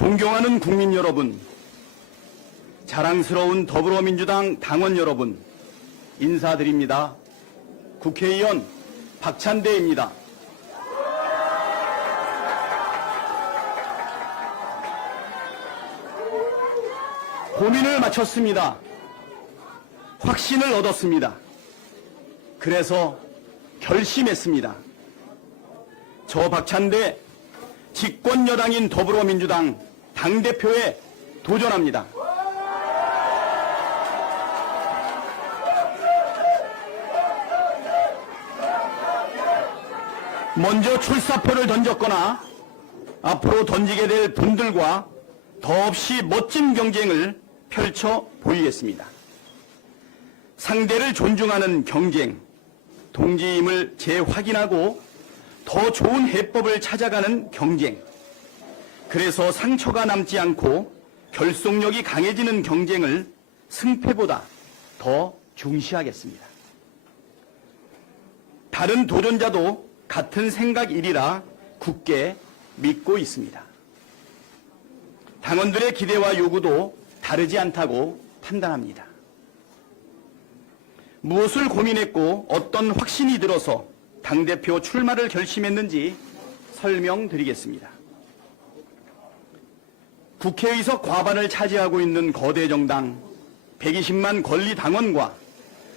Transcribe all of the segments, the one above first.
존경하는 국민 여러분, 자랑스러운 더불어민주당 당원 여러분, 인사드립니다. 국회의원 박찬대입니다. 고민을 마쳤습니다. 확신을 얻었습니다. 그래서 결심했습니다. 저 박찬대 집권여당인 더불어민주당 당대표에 도전합니다. 먼저 출사표를 던졌거나 앞으로 던지게 될 분들과 더없이 멋진 경쟁을 펼쳐 보이겠습니다. 상대를 존중하는 경쟁, 동지임을 재확인하고 더 좋은 해법을 찾아가는 경쟁, 그래서 상처가 남지 않고 결속력이 강해지는 경쟁을 승패보다 더 중시하겠습니다. 다른 도전자도 같은 생각이리라 굳게 믿고 있습니다. 당원들의 기대와 요구도 다르지 않다고 판단합니다. 무엇을 고민했고 어떤 확신이 들어서 당대표 출마를 결심했는지 설명드리겠습니다. 국회의석 과반을 차지하고 있는 거대 정당 120만 권리 당원과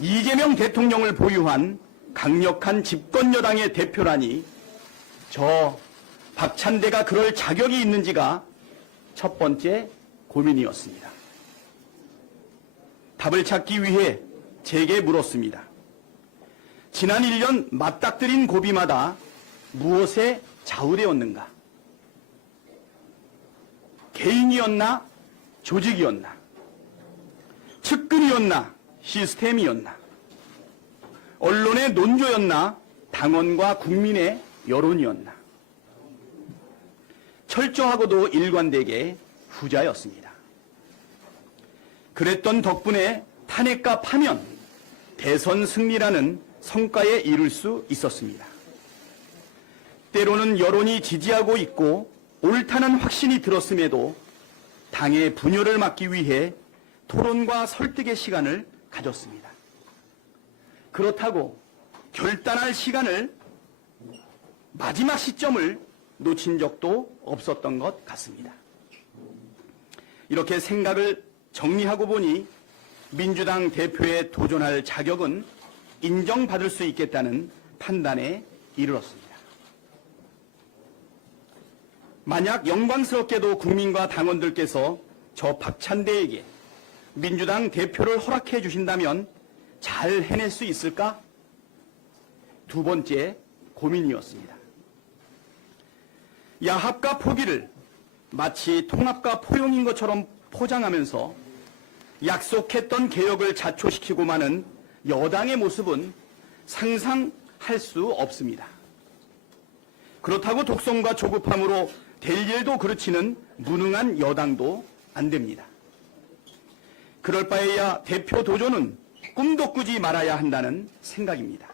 이재명 대통령을 보유한 강력한 집권여당의 대표라니 저 박찬대가 그럴 자격이 있는지가 첫 번째 고민이었습니다. 답을 찾기 위해 제게 물었습니다. 지난 1년 맞닥뜨린 고비마다 무엇에 좌우되었는가? 개인이었나? 조직이었나? 측근이었나? 시스템이었나? 언론의 논조였나? 당원과 국민의 여론이었나? 철저하고도 일관되게 후자였습니다. 그랬던 덕분에 탄핵과 파면, 대선 승리라는 성과에 이를 수 있었습니다. 때로는 여론이 지지하고 있고 옳다는 확신이 들었음에도 당의 분열을 막기 위해 토론과 설득의 시간을 가졌습니다. 그렇다고 결단할 시간을, 마지막 시점을 놓친 적도 없었던 것 같습니다. 이렇게 생각을 정리하고 보니 민주당 대표에 도전할 자격은 인정받을 수 있겠다는 판단에 이르렀습니다. 만약 영광스럽게도 국민과 당원들께서 저 박찬대에게 민주당 대표를 허락해 주신다면 잘 해낼 수 있을까? 두 번째 고민이었습니다. 야합과 포기를 마치 통합과 포용인 것처럼 포장하면서 약속했던 개혁을 자초시키고 마는 여당의 모습은 상상할 수 없습니다. 그렇다고 독선과 조급함으로 될 일도 그르치는 무능한 여당도 안 됩니다. 그럴 바에야 대표 도전은 꿈도 꾸지 말아야 한다는 생각입니다.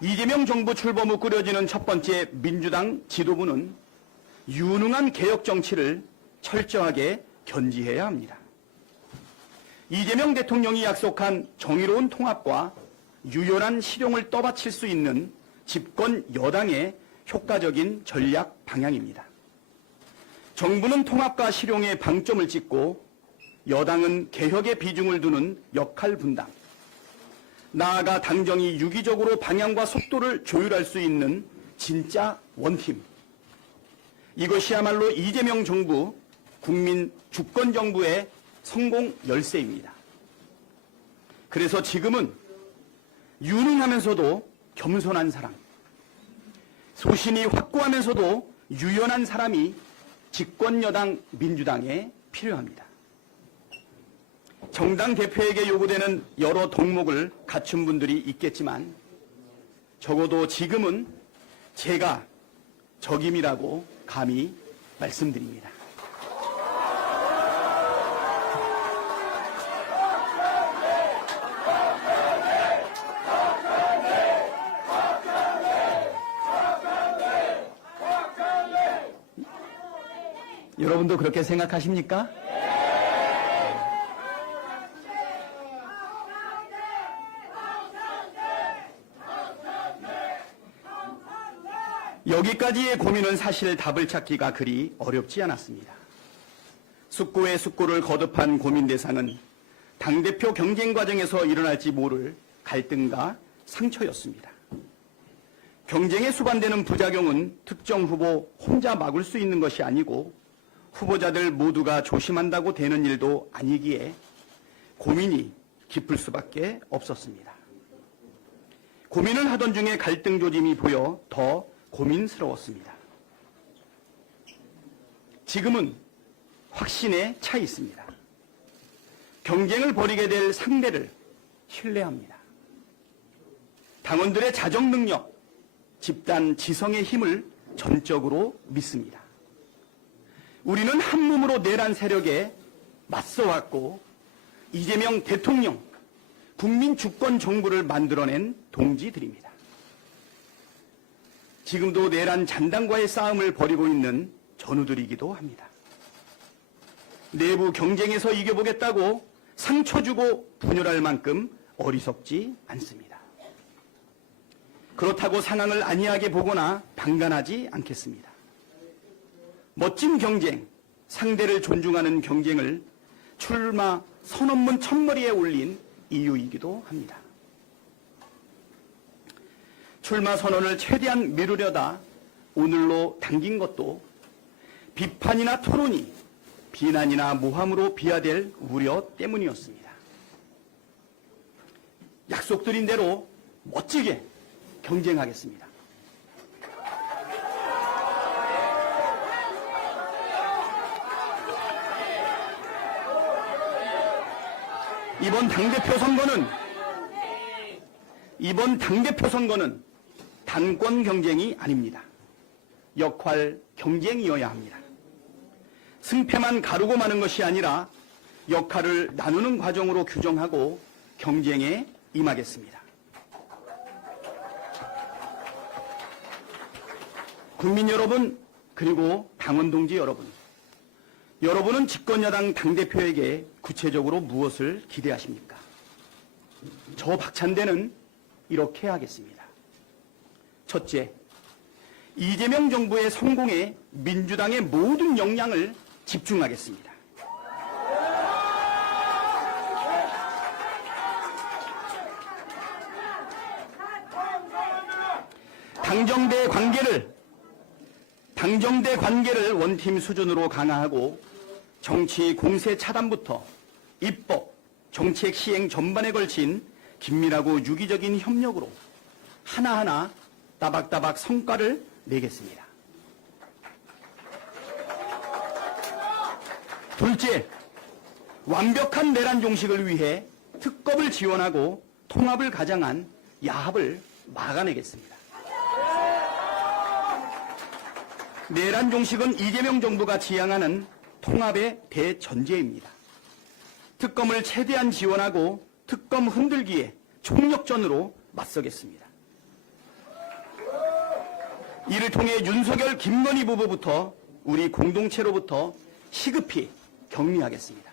이재명 정부 출범 후 꾸려지는 첫 번째 민주당 지도부는 유능한 개혁 정치를 철저하게 견지해야 합니다. 이재명 대통령이 약속한 정의로운 통합과 유연한 실용을 떠받칠 수 있는 집권 여당의 효과적인 전략 방향입니다. 정부는 통합과 실용에 방점을 찍고 여당은 개혁의 비중을 두는 역할 분담, 나아가 당정이 유기적으로 방향과 속도를 조율할 수 있는 진짜 원팀, 이것이야말로 이재명 정부, 국민 주권 정부의 성공 열쇠입니다. 그래서 지금은 유능하면서도 겸손한 사람, 소신이 확고하면서도 유연한 사람이 집권여당 민주당에 필요합니다. 정당 대표에게 요구되는 여러 덕목을 갖춘 분들이 있겠지만 적어도 지금은 제가 적임이라고 감히 말씀드립니다. 여러분도 그렇게 생각하십니까? 여기까지의 고민은 사실 답을 찾기가 그리 어렵지 않았습니다. 숙고의 숙고를 거듭한 고민 대상은 당대표 경쟁 과정에서 일어날지 모를 갈등과 상처였습니다. 경쟁에 수반되는 부작용은 특정 후보 혼자 막을 수 있는 것이 아니고 후보자들 모두가 조심한다고 되는 일도 아니기에 고민이 깊을 수밖에 없었습니다. 고민을 하던 중에 갈등 조짐이 보여 더 고민스러웠습니다. 지금은 확신에 차 있습니다. 경쟁을 벌이게 될 상대를 신뢰합니다. 당원들의 자정 능력, 집단 지성의 힘을 전적으로 믿습니다. 우리는 한 몸으로 내란 세력에 맞서왔고 이재명 대통령, 국민 주권 정부를 만들어낸 동지들입니다. 지금도 내란 잔당과의 싸움을 벌이고 있는 전우들이기도 합니다. 내부 경쟁에서 이겨보겠다고 상처 주고 분열할 만큼 어리석지 않습니다. 그렇다고 상황을 안이하게 보거나 방관하지 않겠습니다. 멋진 경쟁, 상대를 존중하는 경쟁을 출마 선언문 첫머리에 올린 이유이기도 합니다. 출마 선언을 최대한 미루려다 오늘로 당긴 것도 비판이나 토론이 비난이나 모함으로 비화될 우려 때문이었습니다. 약속드린 대로 멋지게 경쟁하겠습니다. 이번 당대표 선거는 단권 경쟁이 아닙니다. 역할 경쟁이어야 합니다. 승패만 가르고 마는 것이 아니라 역할을 나누는 과정으로 규정하고 경쟁에 임하겠습니다. 국민 여러분, 그리고 당원 동지 여러분, 여러분은 집권여당 당대표에게 구체적으로 무엇을 기대하십니까? 저 박찬대는 이렇게 하겠습니다. 첫째, 이재명 정부의 성공에 민주당의 모든 역량을 집중하겠습니다. 당정대 관계를 원팀 수준으로 강화하고 정치 공세 차단부터 입법, 정책 시행 전반에 걸친 긴밀하고 유기적인 협력으로 하나하나 따박따박 성과를 내겠습니다. 둘째, 완벽한 내란 종식을 위해 특검을 지원하고 통합을 가장한 야합을 막아내겠습니다. 내란 종식은 이재명 정부가 지향하는 통합의 대전제입니다. 특검을 최대한 지원하고 특검 흔들기에 총력전으로 맞서겠습니다. 이를 통해 윤석열, 김건희 부부부터 우리 공동체로부터 시급히 격리하겠습니다.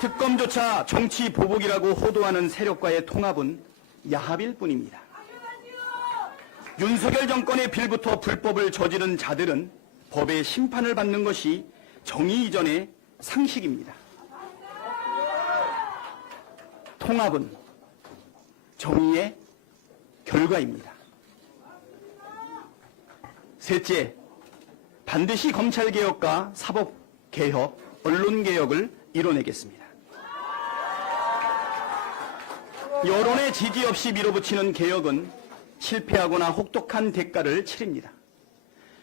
특검조차 정치 보복이라고 호도하는 세력과의 통합은 야합일 뿐입니다. 윤석열 정권의 빌부터 불법을 저지른 자들은 법의 심판을 받는 것이 정의 이전의 상식입니다. 통합은 정의의 결과입니다. 셋째, 반드시 검찰개혁과 사법개혁, 언론개혁을 이뤄내겠습니다. 여론의 지지 없이 밀어붙이는 개혁은 실패하거나 혹독한 대가를 치릅니다.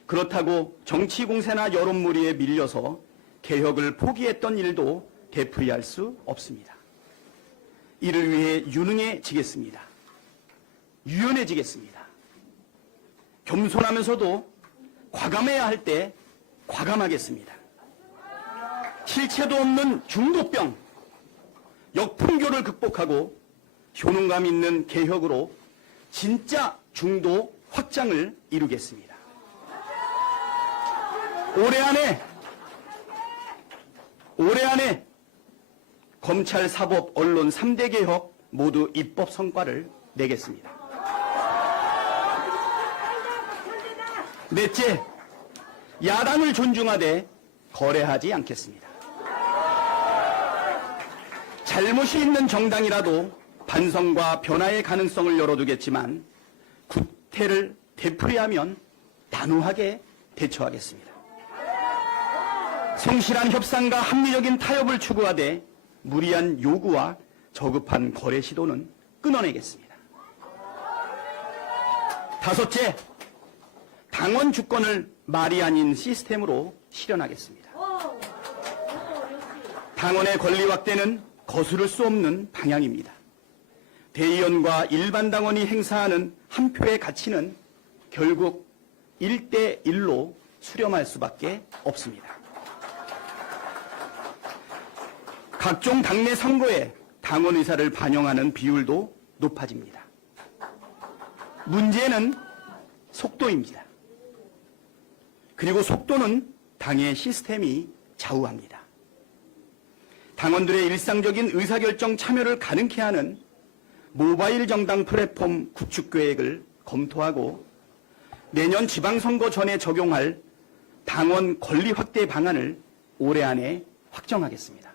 그렇다고 정치 공세나 여론몰이에 밀려서 개혁을 포기했던 일도 되풀이할 수 없습니다. 이를 위해 유능해지겠습니다. 유연해지겠습니다. 겸손하면서도 과감해야 할 때 과감하겠습니다. 실체도 없는 중도병, 역풍교를 극복하고 효능감 있는 개혁으로 진짜 중도 확장을 이루겠습니다. 올해 안에 검찰, 사법, 언론 3대 개혁 모두 입법 성과를 내겠습니다. 넷째, 야당을 존중하되 거래하지 않겠습니다. 잘못이 있는 정당이라도 반성과 변화의 가능성을 열어두겠지만 구태를 되풀이하면 단호하게 대처하겠습니다. 성실한 협상과 합리적인 타협을 추구하되 무리한 요구와 저급한 거래 시도는 끊어내겠습니다. 다섯째, 당원 주권을 말이 아닌 시스템으로 실현하겠습니다. 당원의 권리 확대는 거스를 수 없는 방향입니다. 대의원과 일반 당원이 행사하는 한 표의 가치는 결국 1대1로 수렴할 수밖에 없습니다. 각종 당내 선거에 당원 의사를 반영하는 비율도 높아집니다. 문제는 속도입니다. 그리고 속도는 당의 시스템이 좌우합니다. 당원들의 일상적인 의사결정 참여를 가능케 하는 모바일 정당 플랫폼 구축 계획을 검토하고 내년 지방선거 전에 적용할 당원 권리 확대 방안을 올해 안에 확정하겠습니다.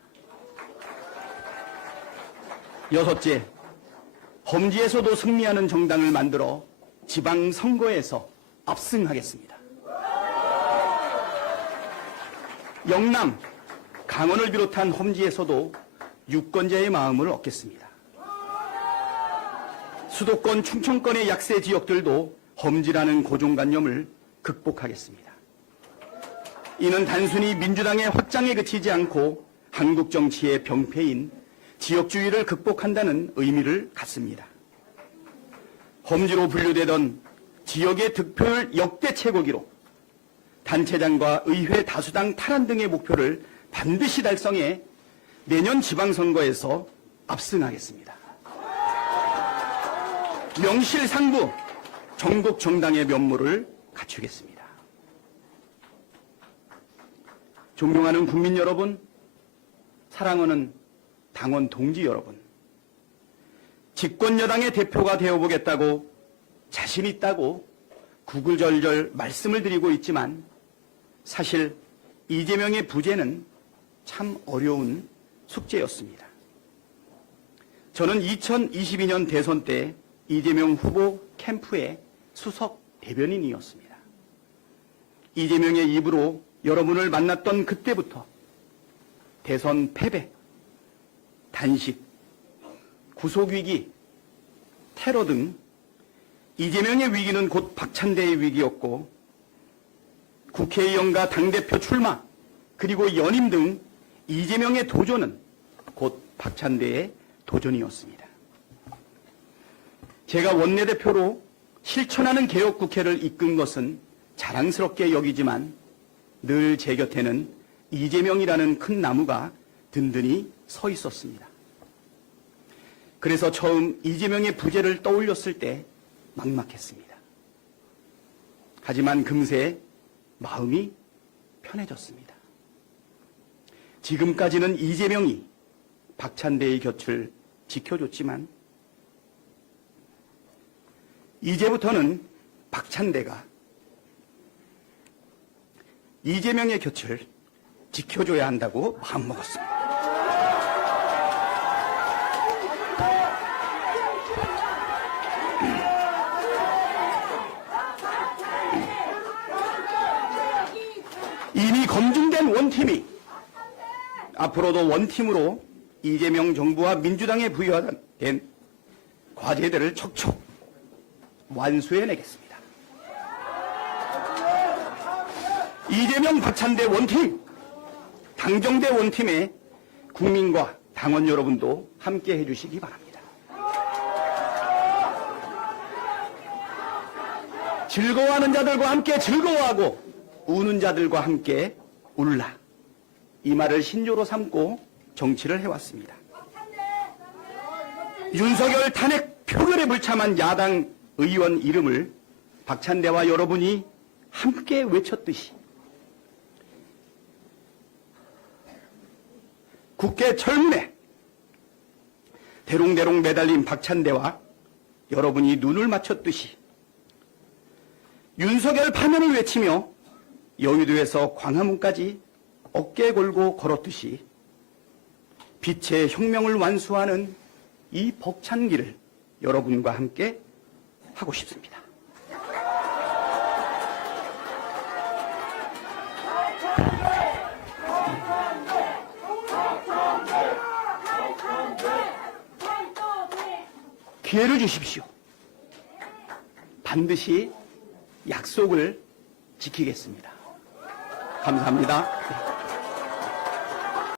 여섯째, 험지에서도 승리하는 정당을 만들어 지방선거에서 압승하겠습니다. 영남, 강원을 비롯한 험지에서도 유권자의 마음을 얻겠습니다. 수도권, 충청권의 약세 지역들도 험지라는 고정관념을 극복하겠습니다. 이는 단순히 민주당의 확장에 그치지 않고 한국 정치의 병폐인 지역주의를 극복한다는 의미를 갖습니다. 험지로 분류되던 지역의 득표율 역대 최고 기록, 단체장과 의회 다수당 탈환 등의 목표를 반드시 달성해 내년 지방선거에서 압승하겠습니다. 명실상부 전국 정당의 면모를 갖추겠습니다. 존경하는 국민 여러분, 사랑하는 당원 동지 여러분, 집권 여당의 대표가 되어보겠다고 자신 있다고 구구절절 말씀을 드리고 있지만 사실 이재명의 부재는 참 어려운 숙제였습니다. 저는 2022년 대선 때 이재명 후보 캠프의 수석 대변인이었습니다. 이재명의 입으로 여러분을 만났던 그때부터 대선 패배, 단식, 구속위기, 테러 등 이재명의 위기는 곧 박찬대의 위기였고 국회의원과 당대표 출마 그리고 연임 등 이재명의 도전은 곧 박찬대의 도전이었습니다. 제가 원내대표로 실천하는 개혁국회를 이끈 것은 자랑스럽게 여기지만 늘 제 곁에는 이재명이라는 큰 나무가 든든히 서 있었습니다. 그래서 처음 이재명의 부재를 떠올렸을 때 막막했습니다. 하지만 금세 마음이 편해졌습니다. 지금까지는 이재명이 박찬대의 곁을 지켜줬지만 이제부터는 박찬대가 이재명의 곁을 지켜줘야 한다고 마음먹었습니다. 이미 검증된 원팀이 앞으로도 원팀으로 이재명 정부와 민주당에 부여된 과제들을 척척 완수해내겠습니다. 이재명 박찬대 원팀, 당정대 원팀에 국민과 당원 여러분도 함께 해주시기 바랍니다. 즐거워하는 자들과 함께 즐거워하고 우는 자들과 함께 울라. 이 말을 신조로 삼고 정치를 해왔습니다. 윤석열 탄핵 표결에 불참한 야당 의원 이름을 박찬대와 여러분이 함께 외쳤듯이 국회 철문에 대롱대롱 매달린 박찬대와 여러분이 눈을 맞췄듯이 윤석열 파면을 외치며 여의도에서 광화문까지 어깨 걸고 걸었듯이 빛의 혁명을 완수하는 이 벅찬 길을 여러분과 함께 하고 싶습니다. 기회를 주십시오. 반드시 약속을 지키겠습니다. 감사합니다.